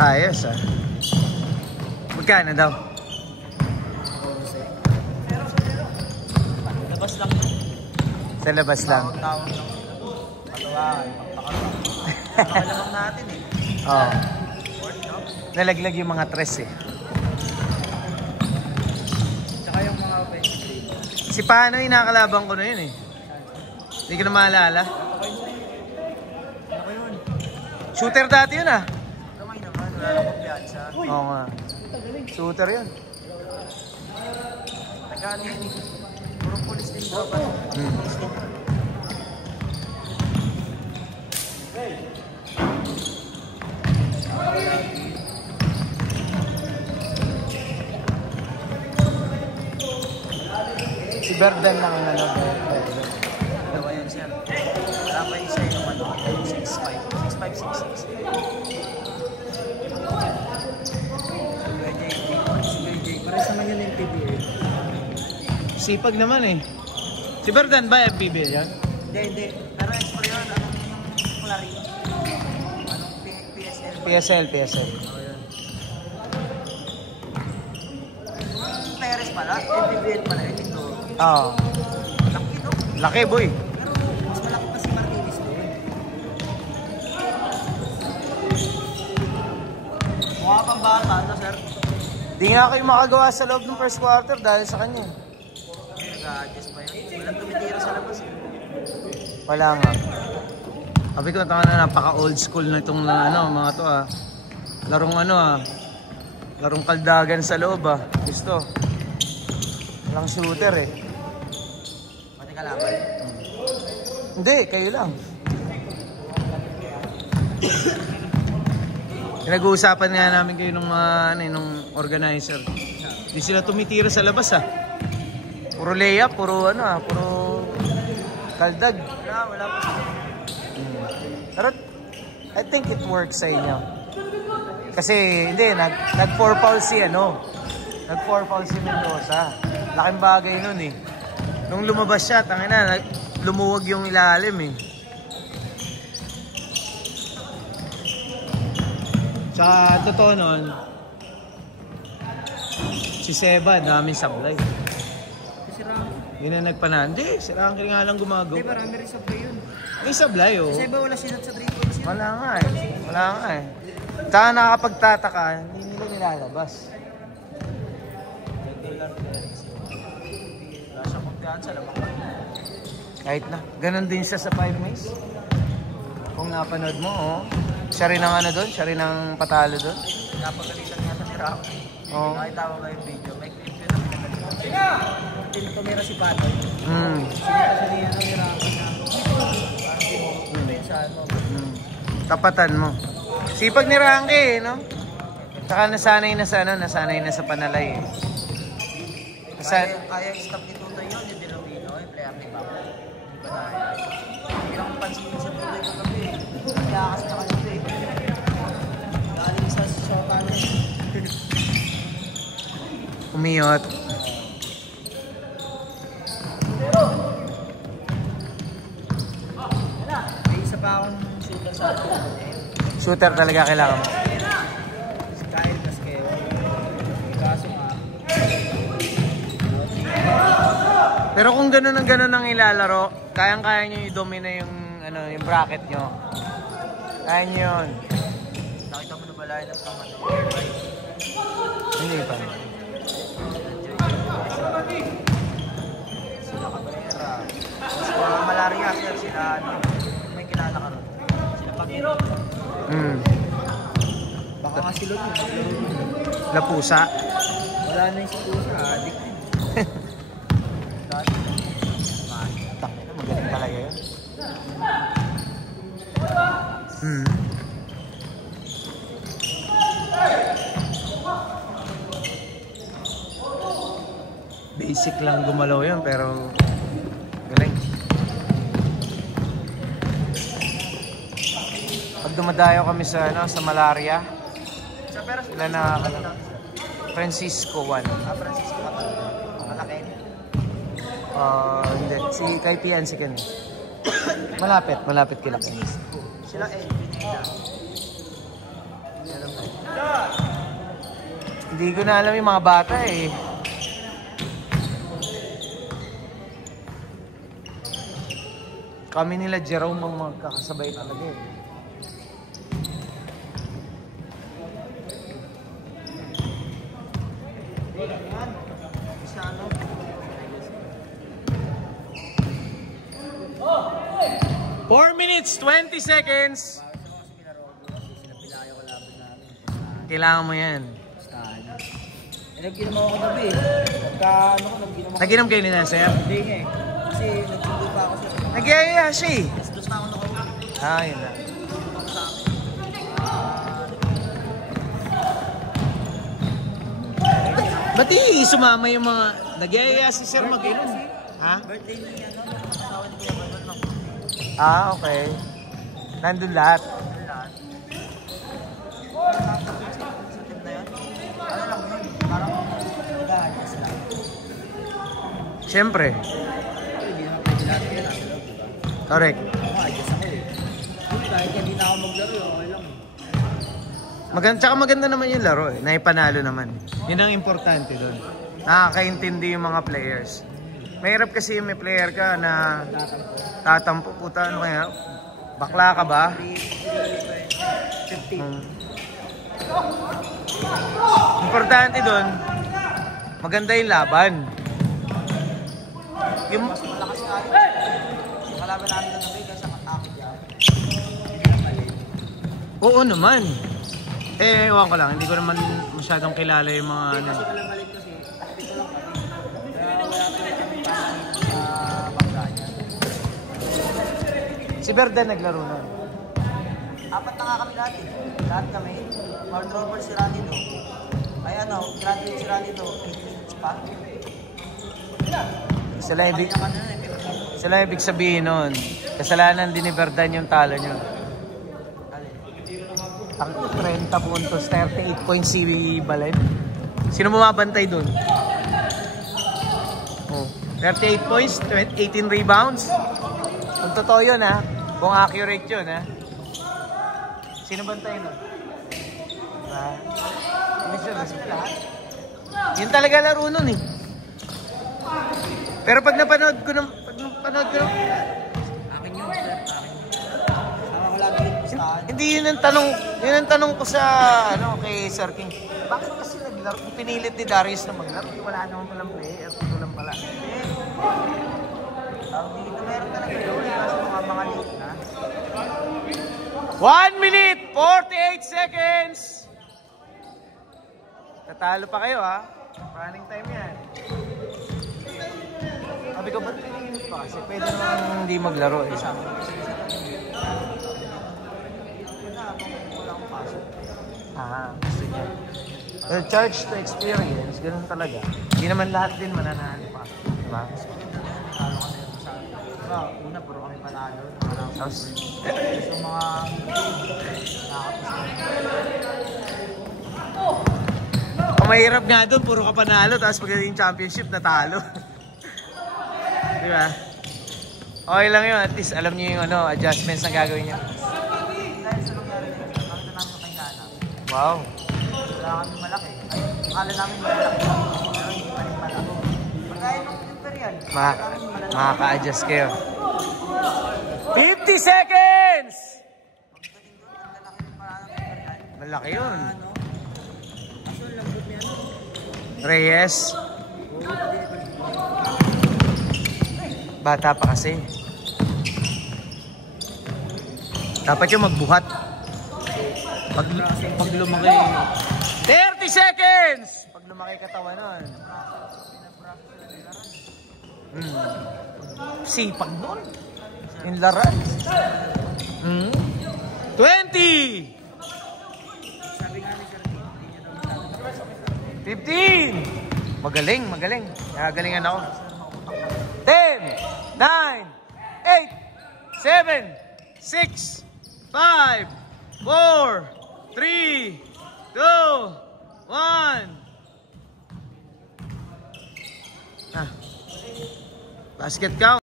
Ayos ah. Magkano daw? Labas lang yan. Sa labas lang. Tawag lang. Patawain, magpakaroon. Nakalamang natin eh. Oo. Nalaglag yung mga tres eh. Tsaka yung mga pastry. Si Paano yung nakalabang ko na yun eh. Hindi ko na maalala. Ano yun? Shooter dati yun ah. Kamay naman, wala lang kumpiyansa. Oo nga. Shooter yun. Nagano yun eh. Puro pulis din dapat. Si Berdan lang ang ano. Dalawa yun siya. Wala pa isa yung ano, 6'5". 6'5", 6'6". Pares naman yun yung PBA. Sipag naman eh. Si Berdan ba FPB yan? Hindi. Pero expo yun, anong Clary? Anong PSL? PSL. Players pala, PBL pala yun ito. Oo. Laki no? Laki boy. Pero mas malaki pa si Martinez doon. Mukha pang bata, no sir? Di nga kayo makagawa sa loob ng first quarter dahil sa kanya. Hindi nag-a-adjust pa yun. Walang tumitira sa labas eh. Wala nga. Sabi ko, tanga na, napaka old school na itong ano, mga to ah. Larong ano ah. Larong kaldagan sa loob ah. Gusto. Walang shooter eh. Pati kalaban. Hindi, kayo lang. Pinag-uusapan nga namin kayo nung, nung organizer. Hindi sila tumitira sa labas ah. Puro layup, puro ano ah, puro kaldag. Wala pa siya. Pero I think it works sa inyo. Kasi hindi, nag 4 foul si ano. Nag 4 foul si Mendoza. Laking bagay nun eh. Nung lumabas siya, tangina, lumuwag yung ilalim eh. Tsaka totoo nun, si Seba, daming sablay. Si Rangel. Yun ang nagpanaan. Hindi, si Rangel nga lang gumagawa. Hindi, marami rin sablay yun. May sablay oh. Kasi ba wala sinat sa 3 points yun? Wala nga eh. Wala nga eh. Tsaka nakakapagtataka, hindi nila nilalabas. Wala siya kumpiyansa, lamang ka. Kahit na. Ganon din siya sa 5 Mays. Kung napanood mo, oh. Siya rin ang ano doon, siya rin ang patalo doon. Napagalitan niya sa ni Rangel. Oo. Nakita ko kayo yung video, may clip yun na pinagalitan. Hindi tumira si Patoy. Sinita siya ni Rangel na parang pinagalitan sa ano. Tapatan mo. Sipag ni Ranky eh, no? Saka nasanay na sa ano, nasanay na sa panalay eh. Kaya stop ni Tutoy yun, yung Delomino, yung player ni Papa. Hindi ba tayo? Hindi lang pansinin sa Tutoy ko kami eh. Naglakas na kayo eh. Galing sa sopa na Umiyot. may isa pa akong shooter sa atin. Shooter talaga kailangan mo. Si Kyle Casqueo. Kaso nga. Pero kung gano'n ang ilalaro, kayang-kaya nyo i-domina yung, ano, yung bracket nyo. Kaya nyo yun. Nakita mo na ba lahat ng pang ano? Hindi pa. Sila Cabrera. Sila Malaria, sir. Sila ano. May kilala ka ron. Sila Pagino. Baka nga silot yun. Lapusa. Wala na yung sikusa. Addict yun. Magaling talaga yun. Basic lang gumalaw yun pero galing. Pag dumadayo kami sa ano, sa Malaria, sila na Francisco 1. Francisco malaki. Hindi. Si kay PN si Ken. Malapit kila Kenny. Sila Pineda. Hindi ko na alam yung mga bata eh. Kami nila Jerome ang magkakasabay talaga eh. Isa ano? 4 minutes, 20 seconds. Kailangan mo yan. Nag-inom ako kagabi eh. Nag-inom kayo ni Nasser? Hindi nga eh. Kasi nagsundo pa ako sa... Nagyayaya siya eh. Dos na ako nakuha. Ah, yun na. Ba't sumama yung mga... Nagyayaya si Sir mag-inom? Ha? Birthday ni ano, asawa ni Kuya Balbal lang. Ah, okay. Nandun lahat. Lahat. Sa team na yun. Ano lang yun? Parang nag-a-adjust lang. Siyempre. Hindi naman pwede lahat yun. Nasa loob, diba? Correct. Naka-adjust ako eh. Kahit hindi na ako maglaro, okay lang eh. Tsaka maganda naman yung laro eh. Naipanalo naman. Yun ang importante doon. Nakakaintindi yung mga players. Mahirap kasi yung may player ka na tatampo. Puta, ano kaya? Bakla ka ba? 50. Importante doon, maganda yung laban. Yung... Mas malakas nga rin. Yung kalaban namin na nabay kasi akit yan. Oo naman. Eh, ewan ko lang. Hindi ko naman masyadong kilala yung mga ano. Kasi malabalik kasi, pito lang kami. Kaya wala kami sa Pagkanya. Si Verda naglaro nun. 4 na nga kami dati. Lahat kami. Power dropper si Ranido. Ay ano, graduate si Ranido. 8 minutes pa. Sila ibig sabihin nun. Kasalanan din ni Verdan yung talo nyo. Ang 30 puntos, 38 points si Balen. Sino bumabantay dun? Oh, 38 points, 18 rebounds. Kung totoo yun ha, kung accurate yun ha. Sino bantay nun? Yun talaga laro nun eh. Pero pag napanood ko ng... Akin yun, sir. Akin. Sama ko lagi yung pustahan. Hindi yun ang tanong ko sa kay Sir King. Bakit kasi naglaro? Pinilit ni Darius na maglaro. Wala naman palang player. Ito lang pala. Dito meron talaga yun. Kasi mga late na. 1 minute, 48 seconds. Tatalo pa kayo ha. Running time yan. Sabi ko, ba't pinilit pa? Kasi pwede naman hindi maglaro eh. Gusto niya. Well, charge to experience, ganun talaga. Hindi naman lahat din mananalo pa. Diba? Una, puro kami panalo. Tapos, So, mga ang mahirap nga doon, puro ka panalo, tapos pagdating championship, natalo. Diba? Okay lang yun, at least alam niyo yung adjustments na gagawin niya. dahil sa nangyari na yun, nakita namin yung kainana. Wow. Wala kami malaki. Ay, akala namin malaki. Pero hindi pa rin malaki. Pagkaya nung imperial, Makaka-adjust kayo. 50 seconds! pagdating doon, ang lalaki ng parang imperial. Malaki yun. Kaso ang lambot niya, Reyes. Bata pa kasi. Dapat yung magbuhat. Pag lumaki. 30 seconds! Pag lumaki katawan nun. Sipag nun. Yung laran. 20! sabi nga ni Sir King, hindi niya daw masyadong 15! Magaling. Nagagalingan ako. 10, 9, 8, 7, 6, 5, 4, 3, 2, 1. Basket count.